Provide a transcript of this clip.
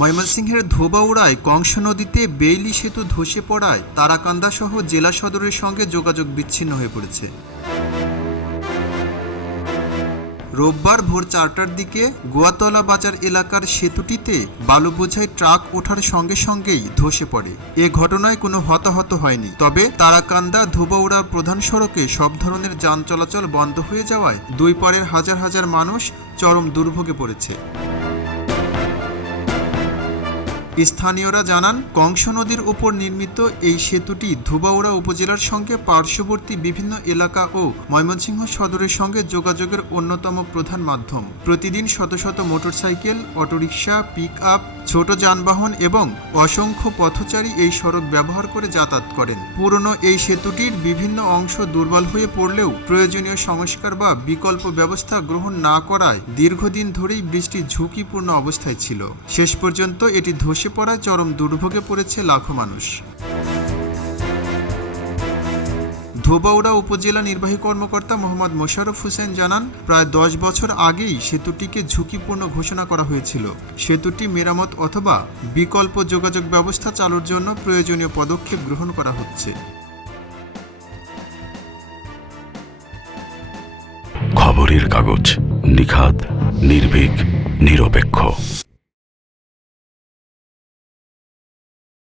ময়মনসিংহের ধোবাউড়ায় কংস নদীতে বেইলি সেতু ধসে পড়ায় তারাকান্দা সহ জেলা সদরের সঙ্গে যোগাযোগ বিচ্ছিন্ন হয়ে পড়েছে। রোববার ভোর 4টার দিকে গোয়াতলা বাজার এলাকার সেতুটিতে বালু বোঝাই ট্রাক ওঠার সঙ্গে সঙ্গেই ধসে পড়ে। এ ঘটনায় কোনো হতাহত হয়নি। তবে তারাকান্দা ধোবাউড়া প্রধান সড়কে সব ধরনের যান চলাচল বন্ধ হয়ে যাওয়ায় দুই পারের হাজার হাজার মানুষ চরম দুর্ভোগে পড়েছে। স্থানীয়রা জানান, কংস নদীর উপর নির্মিত এই সেতুটি ধোবাউড়া উপজেলার সঙ্গে পার্শ্ববর্তী বিভিন্ন এলাকা ও ময়মনসিংহ সদরের সঙ্গে যোগাযোগের অন্যতম প্রধান মাধ্যম। প্রতিদিন শত শত মোটরসাইকেল, অটোরিকশা, পিকআপ, ছোট যানবাহন এবং অসংখ্য পথচারী এই সড়ক ব্যবহার করে যাতায়াত করেন। পুরনো এই সেতুটির বিভিন্ন অংশ দুর্বল হয়ে পড়লেও প্রয়োজনীয় সংস্কার বা বিকল্প ব্যবস্থা গ্রহণ না করায় দীর্ঘদিন ধরেই বৃষ্টি ঝুঁকিপূর্ণ অবস্থায় ছিল। শেষ পর্যন্ত এটি ধসে পড়ায় চরম দুর্ভোগে পড়েছে লাখো মানুষ। ধোবাউড়া উপজেলা নির্বাহী কর্মকর্তা মোহাম্মদ মোশাররফ হোসেন জানান, প্রায় 10 বছর আগেই সেতুটিকে ঝুঁকিপূর্ণ ঘোষণা করা হয়েছিল। সেতুটি মেরামত অথবা বিকল্প যোগাযোগ ব্যবস্থা চালুর জন্য প্রয়োজনীয় পদক্ষেপ গ্রহণ করা হচ্ছে। খবরের কাগজ, নিখাত, নির্ভীক, নিরপেক্ষ।